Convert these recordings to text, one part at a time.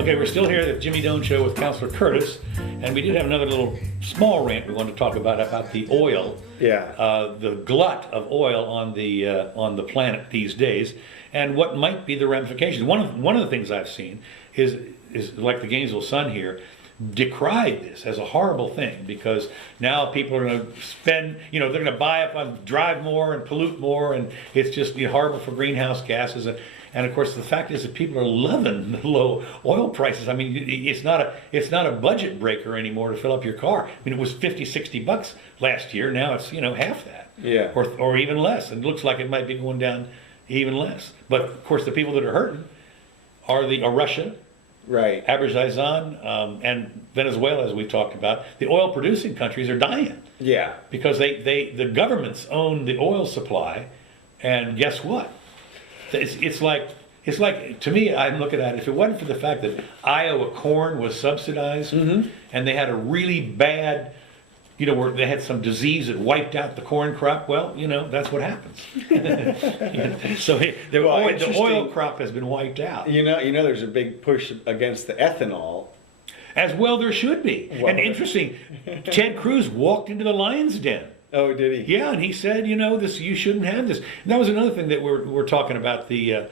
Okay, we're still here at the Jimmy Doane Show with Counselor Curtis, and we did have another little small rant we wanted to talk about the oil, the glut of oil on the planet these days, and what might be the ramifications. One of the things I've seen is like the Gainesville Sun here decried this as a horrible thing, because now people are going to spend, they're going to buy up on drive more and pollute more, and it's just horrible for greenhouse gases. And of course, the fact is that people are loving the low oil prices. I mean, it's not a budget breaker anymore to fill up your car. I mean, it was $50-$60 last year. Now it's half that, or even less. And it looks like it might be going down even less. But of course, the people that are hurting are Russia, right, Azerbaijan, and Venezuela, as we've talked about. The oil-producing countries are dying. Yeah, because the governments own the oil supply, and guess what? It's like to me, I'm looking at it, if it wasn't for the fact that Iowa corn was subsidized, and they had a really bad, where they had some disease that wiped out the corn crop, well, that's what happens. So the oil crop has been wiped out. There's a big push against the ethanol. As well there should be. Well, and interesting, Ted Cruz walked into the lion's den. Oh, did he? Yeah, and he said, this, you shouldn't have this. And that was another thing that we're talking about. The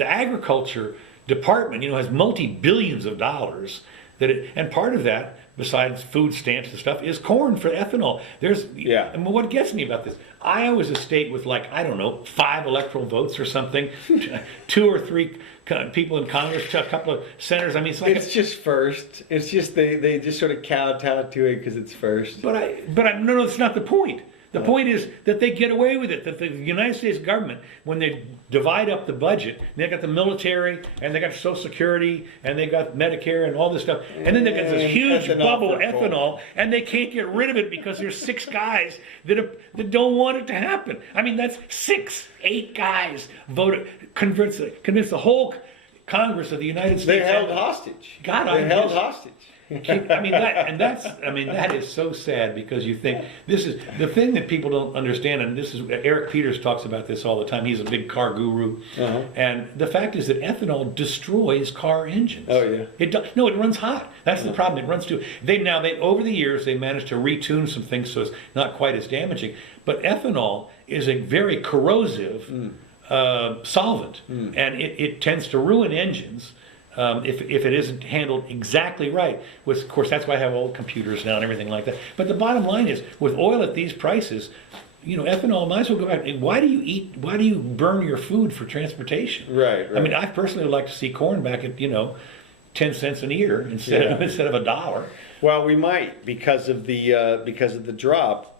agriculture department, has multi-billions of dollars and part of that, besides food stamps and stuff, is corn for ethanol. And what gets me about this, Iowa's a state with 5 electoral votes or something, 2 or 3 people in Congress, a couple of senators. I mean, it's just first. It's just they just sort of kowtow to it because it's first. But no, it's not the point. The point is that they get away with it. That the United States government, when they divide up the budget, they got the military, and they got Social Security, and they got Medicare, and all this stuff, and then they got this huge bubble of ethanol, and they can't get rid of it because there's 6 guys that don't want it to happen. I mean, that's 8 guys voted, convinced the whole Congress of the United States. They're held hostage. They're held hostage. That is so sad, because you think this is the thing that people don't understand, and this is Eric Peters talks about this all the time. He's a big car guru, and the fact is that ethanol destroys car engines. Oh yeah, it runs hot. That's the problem. It runs too. They over the years they managed to retune some things so it's not quite as damaging. But ethanol is a very corrosive solvent, and it tends to ruin engines. If it isn't handled exactly right. Of course, that's why I have old computers now and everything like that. But the bottom line is, with oil at these prices, ethanol might as well go back. Why do you burn your food for transportation? Right. I mean, I personally would like to see corn back at 10 cents an ear instead of $1. Well, we might, because of the drop.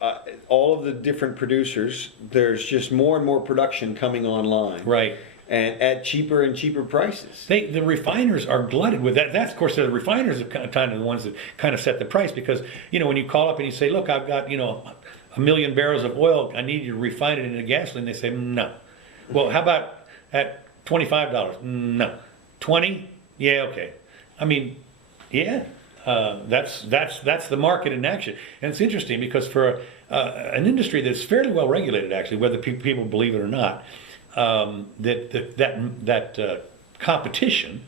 All of the different producers, there's just more and more production coming online. Right. And at cheaper and cheaper prices. The refiners are glutted with that. That's, of course, the refiners are kind of the ones that kind of set the price, because, when you call up and you say, look, I've got, 1 million barrels of oil, I need you to refine it into gasoline. They say, no. Well, how about at $25? No. 20? Yeah, okay. I mean, yeah, that's the market in action. And it's interesting, because for an industry that's fairly well regulated, actually, whether people believe it or not, that competition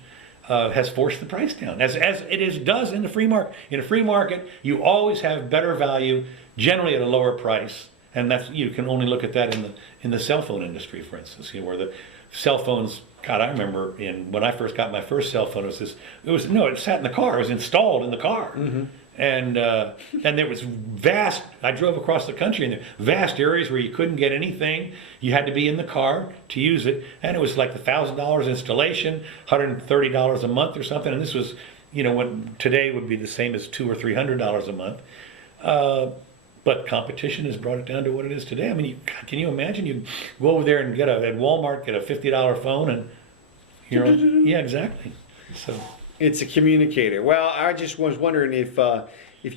has forced the price down, as it does in the free market. In a free market, you always have better value, generally at a lower price, and you can only look at that in the cell phone industry, for instance, where the cell phones. God, I remember when I first got my first cell phone, it sat in the car. It was installed in the car. And there was vast, I drove across the country, and there were vast areas where you couldn't get anything. You had to be in the car to use it. And it was like the $1,000 installation, $130 a month or something. And this was, when today would be the same as $200 or $300 a month. But competition has brought it down to what it is today. I mean, can you imagine? You go over there and at Walmart, get a $50 phone, and yeah, exactly. So. It's a communicator. Well, I just was wondering if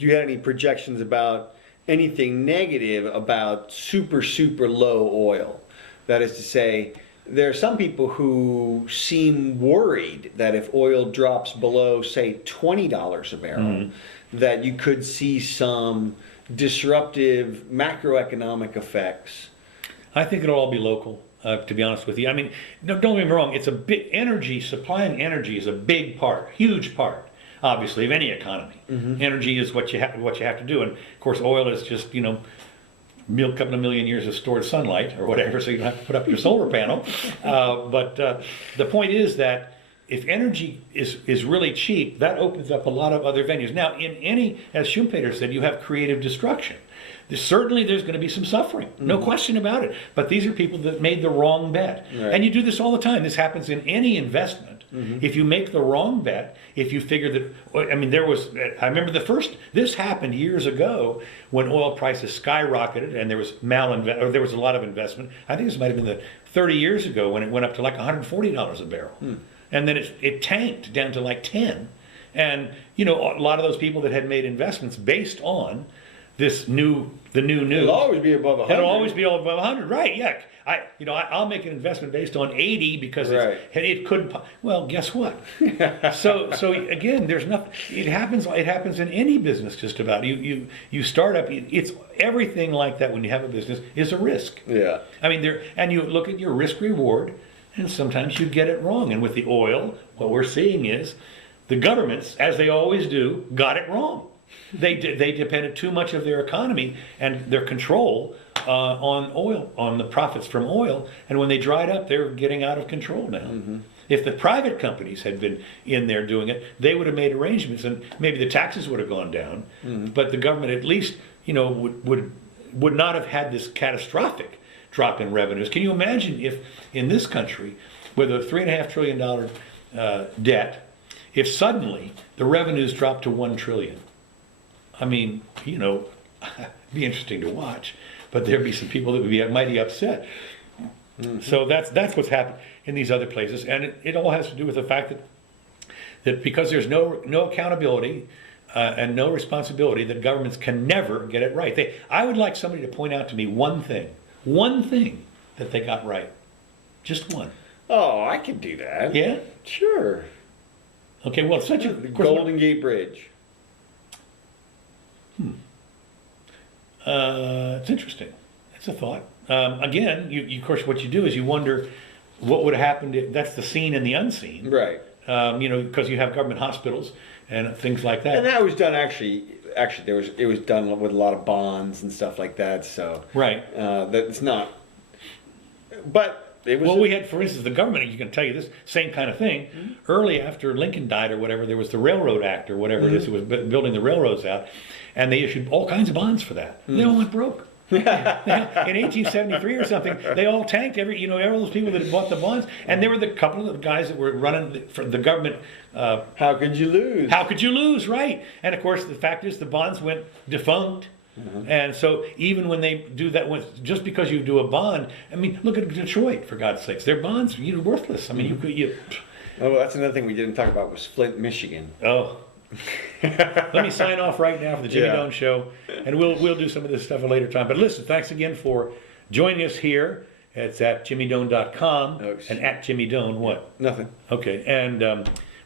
you had any projections about anything negative about super low oil. That is to say, there are some people who seem worried that if oil drops below, say, $20 a barrel, that you could see some disruptive macroeconomic effects. I think it'll all be local. to be honest with you. I mean, no, don't get me wrong. It's a big energy, supplying energy is a big part, huge part, obviously, of any economy. Energy is what you have to do. And of course, oil is just, you know, a couple of million years of stored sunlight or whatever, so you don't have to put up your solar panel. But the point is that if energy is really cheap, that opens up a lot of other venues. Now, in any, as Schumpeter said, you have creative destruction. Certainly there's going to be some suffering, no question about it. But these are people that made the wrong bet. Right. And you do this all the time. This happens in any investment. If you make the wrong bet, if you figure that, I mean, I remember this happened years ago when oil prices skyrocketed and there was there was a lot of investment. I think this might have been 30 years ago when it went up to like $140 a barrel. And then it tanked down to like 10. And, you know, a lot of those people that had made investments based on the new news. It'll always be above 100. It'll always be above 100, right? Yeah. I'll make an investment based on 80 because it couldn't. Well, guess what? so again, there's nothing. It happens in any business. Just about you start up. It's everything like that. When you have a business, is a risk. Yeah. I mean, and you look at your risk reward, and sometimes you get it wrong. And with the oil, what we're seeing is the governments, as they always do, got it wrong. They depended too much of their economy and their control on oil, on the profits from oil, and when they dried up, they're getting out of control now. If the private companies had been in there doing it, they would have made arrangements, and maybe the taxes would have gone down. But the government, at least, you know, would not have had this catastrophic drop in revenues. Can you imagine if in this country, with a $3.5 trillion debt, if suddenly the revenues dropped to $1 trillion? I mean, you know, it'd be interesting to watch, but there'd be some people that would be mighty upset. So that's what's happened in these other places, and it all has to do with the fact that because there's no accountability and no responsibility, that governments can never get it right. I would like somebody to point out to me one thing that they got right, just one. Oh, I can do that. Yeah, sure. Okay, well, The Golden Gate Bridge. It's interesting. It's a thought. Again, you of course, what you do is you wonder what would have happened if that's the seen and the unseen. Right. You know, because you have government hospitals and things like that. And that was done actually it was done with a lot of bonds and stuff like that. So right. That's not. But it was. Well, we had, for instance, the government. You can tell you this same kind of thing. Early after Lincoln died or whatever, there was the Railroad Act or whatever it is. It was building the railroads out, and they issued all kinds of bonds for that. They all went broke. In 1873 or something, they all tanked. All those people that had bought the bonds, and there were the couple of guys that were running for the government. How could you lose? How could you lose? Right. And of course, the fact is, the bonds went defunct. And so even when they do that, just because you do a bond, I mean, look at Detroit, for God's sakes. Their bonds, worthless. I mean, Oh, that's another thing we didn't talk about was Flint, Michigan. Oh. Let me sign off right now for the Jimmy Doane Show, and we'll do some of this stuff at a later time. But listen, thanks again for joining us here. It's at jimmydone.com and at Jimmy Doane. What? Nothing. Okay, and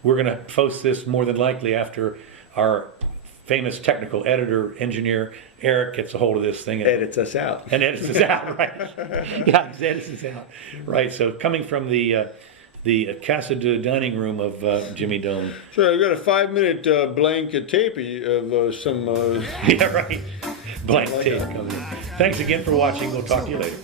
we're going to post this more than likely after our famous technical editor, engineer, Eric gets a hold of this thing. And edits us out. And edits us out, right. Yeah, he edits us out. Right, so coming from the Casa de dining room of Jimmy Doane. So I've got a 5-minute blank tape of some... Yeah, right. Blank tape coming in. Thanks again for watching. We'll talk to you later.